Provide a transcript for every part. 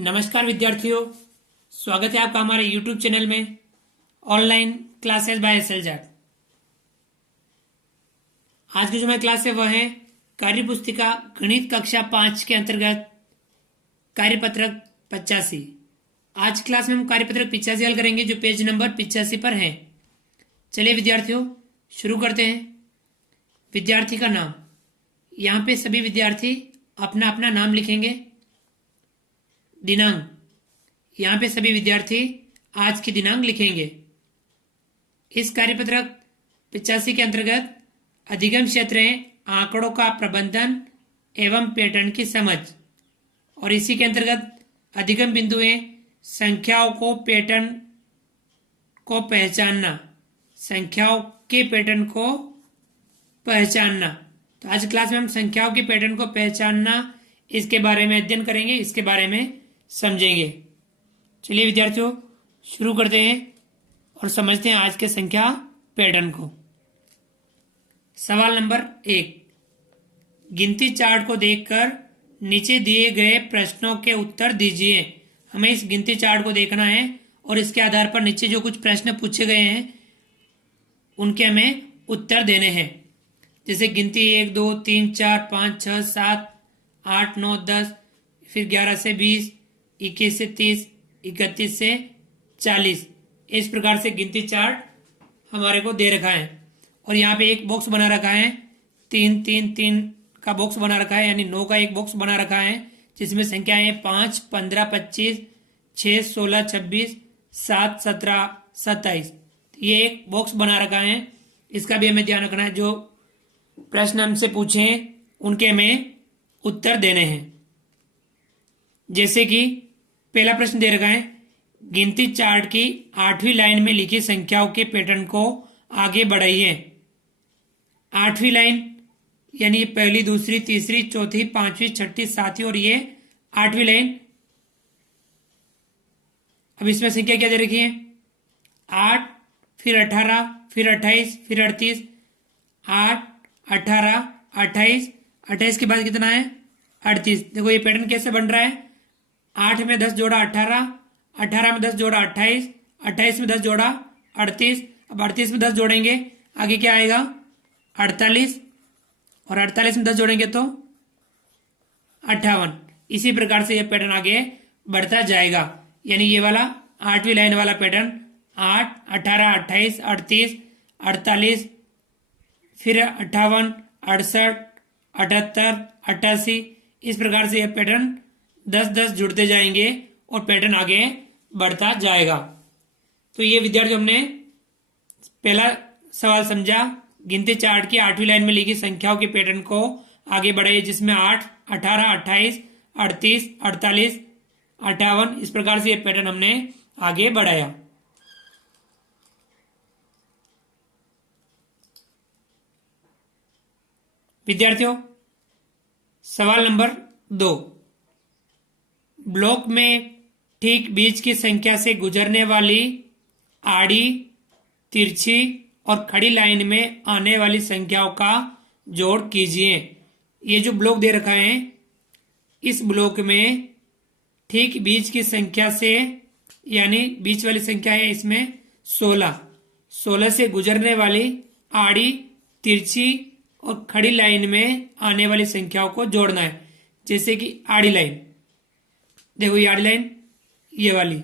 नमस्कार विद्यार्थियों, स्वागत है आपका हमारे YouTube चैनल में ऑनलाइन क्लासेस बाय एसएलजैट। आज की जो हमारी क्लास है वह है कार्य पुस्तिका गणित कक्षा 5 के अंतर्गत कार्यपत्रक 85। आज क्लास में हम कार्यपत्रक 85 हल करेंगे जो पेज नंबर 85 पर है। चलिए विद्यार्थियों शुरू करते हैं। विद्यार्थी का नाम, यहाँ पे सभी विद्यार्थी अपना अपना नाम लिखेंगे। दिनांक, यहाँ पे सभी विद्यार्थी आज की दिनांक लिखेंगे। इस कार्यपत्रक 85 के अंतर्गत अधिगम क्षेत्र है आंकड़ों का प्रबंधन एवं पैटर्न की समझ, और इसी के अंतर्गत अधिगम बिंदु है संख्याओं को पैटर्न को पहचानना, संख्याओं के पैटर्न को पहचानना। तो आज क्लास में हम संख्याओं के पैटर्न को पहचानना इसके बारे में अध्ययन करेंगे, इसके बारे में समझेंगे। चलिए विद्यार्थियों शुरू करते हैं और समझते हैं आज के संख्या पैटर्न को। सवाल नंबर 1, गिनती चार्ट को देखकर नीचे दिए गए प्रश्नों के उत्तर दीजिए। हमें इस गिनती चार्ट को देखना है और इसके आधार पर नीचे जो कुछ प्रश्न पूछे गए हैं उनके हमें उत्तर देने हैं। जैसे गिनती 1 2 3 4 5 6 7 8 9 10, फिर 11 से 20, 21 से 30, 31 से 40। इस प्रकार से गिनती चार्ट हमारे को दे रखा है और यहाँ पे एक बॉक्स बना रखा है, 3 3 3 का बॉक्स बना रखा है, यानी 9 का एक बॉक्स बना रखा है जिसमें संख्याएं हैं 5 15 25 6 16 26 7 17 27। ये एक बॉक्स बना रखा है, इसका भी हमें ध्यान रखना है। जो प्रश्न हमसे पूछे हैं उनके हमें उत्तर देने हैं। जैसे कि पहला प्रश्न दे रखा है, गिनती चार्ट की 8वीं लाइन में लिखी संख्याओं के पैटर्न को आगे बढ़ाइए। 8वीं लाइन यानी पहली दूसरी तीसरी चौथी पांचवी छठी सातवीं और ये 8वीं लाइन। अब इसमें संख्या क्या दे रखी है? 8, फिर 18, फिर 28, फिर 38, 8 18 28, 28 के बाद कितना है? 38। देखो ये पैटर्न कैसे बन रहा है? 8 में 10 जोड़ा 18, 18 में 10 जोड़ा 28, 28 में 10 जोड़ा 38। अब 38 में 10 जोड़ेंगे आगे क्या आएगा? 48, और 48 में 10 जोड़ेंगे तो 58। इसी प्रकार से यह पैटर्न आगे बढ़ता जाएगा। यानी ये वाला 8वीं लाइन वाला पैटर्न 8 18 28 38 48, फिर 58 68 78 88। इस प्रकार से यह पैटर्न 10-10 जुड़ते जाएंगे और पैटर्न आगे बढ़ता जाएगा। तो ये विद्यार्थी हमने पहला सवाल समझा, गिनती चार्ट की 8वीं लाइन में लिखी संख्याओं के पैटर्न को आगे बढ़ाइए, जिसमें 8 18 28 38 48 58। इस प्रकार से ये पैटर्न हमने आगे बढ़ाया। विद्यार्थियों सवाल नंबर 2, ब्लॉक में ठीक बीच की संख्या से गुजरने वाली आड़ी, तिरछी और खड़ी लाइन में आने वाली संख्याओं का जोड़ कीजिए। ये जो ब्लॉक दे रखा है इस ब्लॉक में ठीक बीच की संख्या से, यानी बीच वाली संख्या है इसमें 16 से गुजरने वाली आड़ी, तिरछी और खड़ी लाइन में आने वाली संख्याओं को जोड़ना है। जैसे कि आड़ी लाइन, देखो ये आड़ी लाइन, ये वाली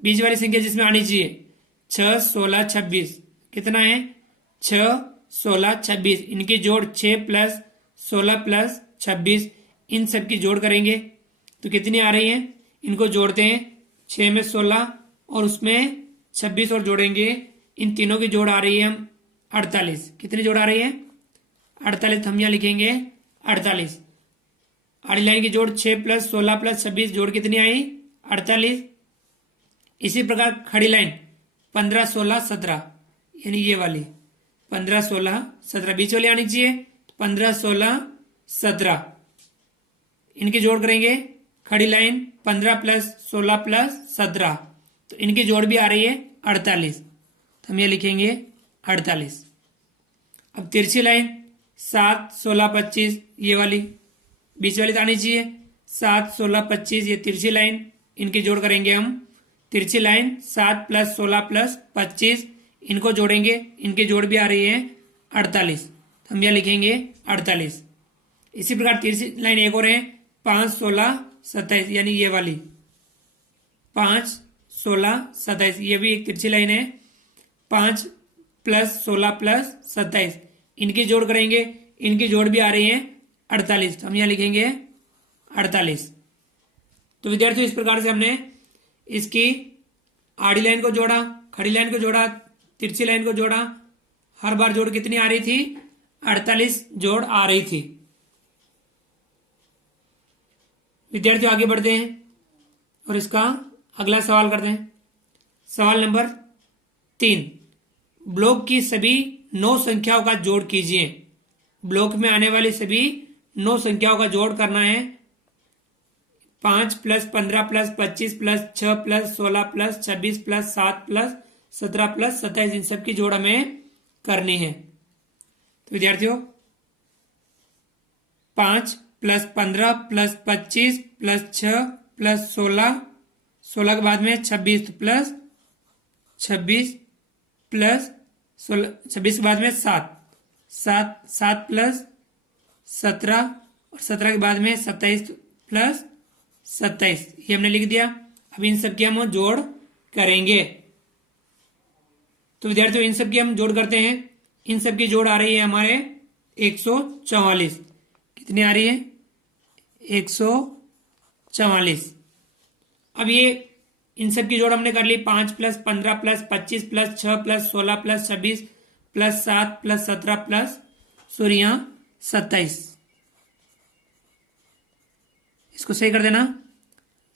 बीच वाली संख्या जिसमें आनी चाहिए 6 16 26। कितना है? 6 16 26। इनके जोड़ 6 + 16 + 26, इन सब की जोड़ करेंगे तो कितनी आ रही है? इनको जोड़ते हैं, 6 में 16 और उसमें 26 और जोड़ेंगे, इन तीनों की जोड़ आ रही है हम 48। कितनी जोड़ आ रही है? 48। हम यहाँ लिखेंगे 48। आड़ी लाइन की जोड़ 6 + 16 + 26, जोड़ कितनी आई? 48। इसी प्रकार खड़ी लाइन 15 16 17, यानी ये वाली 15 16 17 बीच वाली आनी चाहिए, 15 16 17। इनकी जोड़ करेंगे, खड़ी लाइन 15 + 16 + 17, तो इनकी जोड़ भी आ रही है 48। तो हम ये लिखेंगे 48। अब तिरछी लाइन 7 16 25, ये वाली बीच वाली तो आनी चाहिए, 7 16 25 ये तिरछी लाइन, इनके जोड़ करेंगे हम। तिरछी लाइन 7 + 16 + 25, इनको जोड़ेंगे, इनके जोड़ भी आ रही है 48, हम यह लिखेंगे 48। इसी प्रकार तिरछी लाइन एक और है 5 16 27, यानी ये वाली 5 16 27, ये भी एक तिरछी लाइन है। 5 + 16 + 27, इनकी जोड़ करेंगे, इनकी जोड़ भी आ रही है 48, हम यहां लिखेंगे 48। तो विद्यार्थियों इस प्रकार से हमने इसकी आड़ी लाइन को जोड़ा, खड़ी लाइन को जोड़ा, तिरछी लाइन को जोड़ा। हर बार जोड़ कितनी आ रही थी? 48 जोड़ आ रही थी। विद्यार्थियों आगे बढ़ते हैं और इसका अगला सवाल करते हैं। सवाल नंबर 3, ब्लॉक की सभी 9 संख्याओं का जोड़ कीजिए। ब्लॉक में आने वाली सभी 9 संख्याओं का जोड़ करना है। 5 + 15 + 25 + 6 + 16 + 26 + 7 + 17 + 27, इन सब की जोड़ हमें करनी है। तो विद्यार्थियों 5 + 15 + 25 + 6 + 16, 16 के बाद में 26 प्लस 26 + 16, 26 के बाद में 7 + 17 और 17 के बाद में 27 + 27, ये हमने लिख दिया। अब इन सब की हम जोड़ करेंगे। तो विद्यार्थियों इन सब की हम जोड़ करते हैं। इन सब की जोड़ आ रही है हमारे 144। कितनी आ रही है? 144। अब ये इन सब की जोड़ हमने कर ली। 5 + 15 + 25 + 6 + 16 + 26 + 7 + 17 + 27। इसको सही कर देना।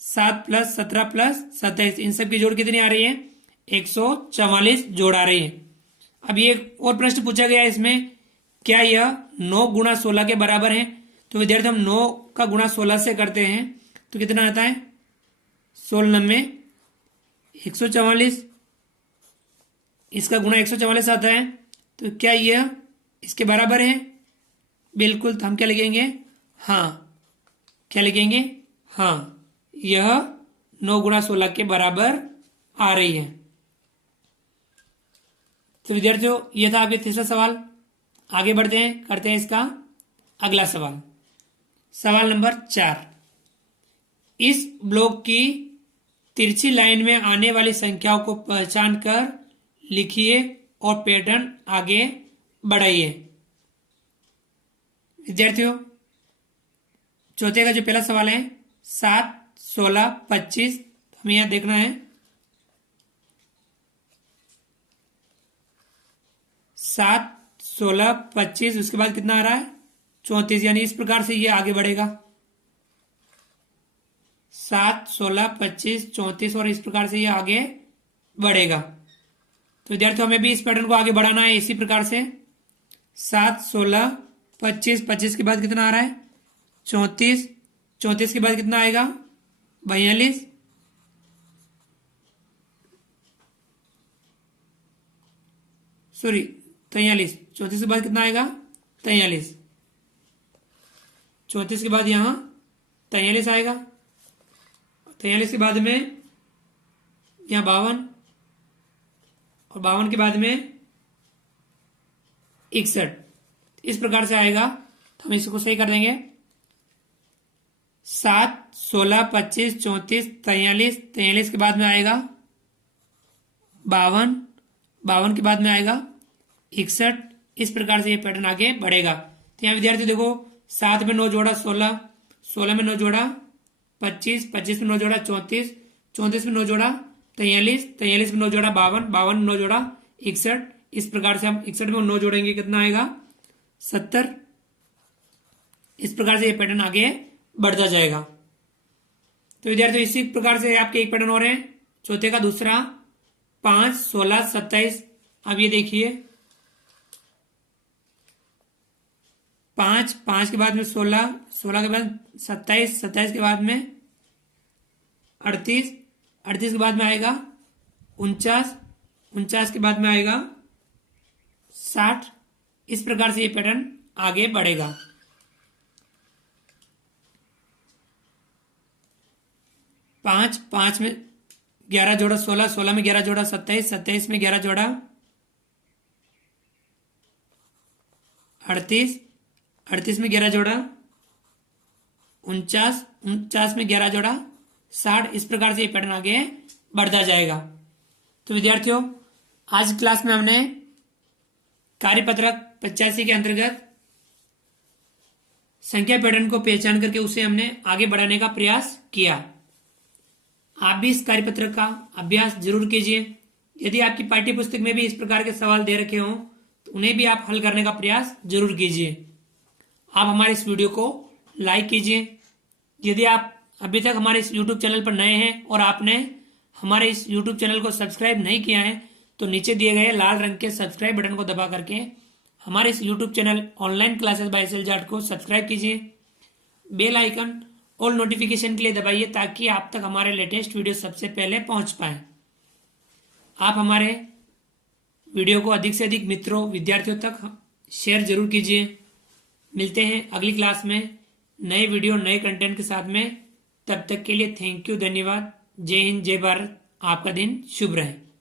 7 + 17 + 27, इन सब की जोड़ कितनी आ रही है? 144 जोड़ आ रही है। अब ये और प्रश्न पूछा गया है इसमें, क्या यह 9 × 16 के बराबर है? तो विद्यार्थी हम 9 का गुणा 16 से करते हैं तो कितना आता है? 16 में 144, इसका गुणा 144 आता है। तो क्या यह इसके बराबर है? बिल्कुल। तो हम क्या लिखेंगे? हाँ। क्या लिखेंगे? हाँ, यह 9 × 16 के बराबर आ रही है। तो विद्यार्थियों यह था आपके तीसरा सवाल। आगे बढ़ते हैं, करते हैं इसका अगला सवाल। सवाल नंबर 4, इस ब्लॉक की तिरछी लाइन में आने वाली संख्याओं को पहचान कर लिखिए और पैटर्न आगे बढ़ाइए। विद्यार्थियों चौथे का जो पहला सवाल है 7 16 25, हमें यहां देखना है 7 16 25, उसके बाद कितना आ रहा है? 34, यानी इस प्रकार से ये आगे बढ़ेगा। 7 16 25 34, और इस प्रकार से ये आगे बढ़ेगा। तो विद्यार्थियों हमें भी इस पैटर्न को आगे बढ़ाना है इसी प्रकार से। 7 16 25, 25 के बाद कितना आ रहा है? 34, 34 के बाद कितना आएगा? 42, सॉरी 43, 34 के बाद कितना आएगा? 43, 34 के बाद यहां 43 आएगा। 43 के बाद में यहां 52, और 52 के बाद में 61, इस प्रकार से आएगा। तो हम इसको सही कर देंगे। 7 16 25 34 43, 43 के बाद में आएगा 52, 52 के बाद में आएगा 61, इस प्रकार से ये पैटर्न आगे बढ़ेगा। तो यहाँ विद्यार्थी देखो 7 में 9 जोड़ा 16, 16 में 9 जोड़ा 25, 25 में 9 जोड़ा 34, 34 में 9 जोड़ा 43, 43 में 9 जोड़ा 52, 52 में 9 जोड़ा 61, इस प्रकार से हम 61 में 9 जोड़ेंगे, कितना आएगा? 70। इस प्रकार से ये पैटर्न आगे बढ़ता जाएगा। तो विद्यार्थियों इसी प्रकार से आपके एक पैटर्न और है चौथे का दूसरा 5 16 27। अब ये देखिए 5, 5 के बाद में 16, 16 के बाद 27, 27 के बाद में 38, 38 के बाद में आएगा 49, 49 के बाद में आएगा 60, इस प्रकार से ये पैटर्न आगे बढ़ेगा। 5, 5 में 11 जोड़ा 16, 16 में 11 जोड़ा 27, 27 में 11 जोड़ा 38, 38 में 11 जोड़ा 49, 49 में 11 जोड़ा 60। इस प्रकार से ये पैटर्न आगे बढ़ता जाएगा। तो विद्यार्थियों, आज क्लास में हमने कार्यपत्रक 85 के अंतर्गत संख्या पैटर्न को पहचान करके उसे हमने आगे बढ़ाने का प्रयास किया। आप भी इस कार्यपत्रक का अभ्यास जरूर कीजिए। यदि आपकी पाठ्य पुस्तक में भी इस प्रकार के सवाल दे रखे हों तो उन्हें भी आप हल करने का प्रयास जरूर कीजिए। आप हमारे इस वीडियो को लाइक कीजिए। यदि आप अभी तक हमारे इस YouTube चैनल पर नए हैं और आपने हमारे इस YouTube चैनल को सब्सक्राइब नहीं किया है तो नीचे दिए गए लाल रंग के सब्सक्राइब बटन को दबा करके हमारे इस YouTube channel online classes bye SL Jat को सब्सक्राइब कीजिए। बेल आइकन ऑल नोटिफिकेशन के लिए दबाइए ताकि आप तक हमारे लेटेस्ट वीडियो सबसे पहले पहुंच पाए। आप हमारे वीडियो को अधिक से अधिक मित्रों, विद्यार्थियों तक शेयर जरूर कीजिए। मिलते हैं अगली क्लास में नए वीडियो, नए कंटेंट के साथ में। तब तक के लिए थैंक यू, धन्यवाद। जय हिंद, जय भारत। आपका दिन शुभ रहे।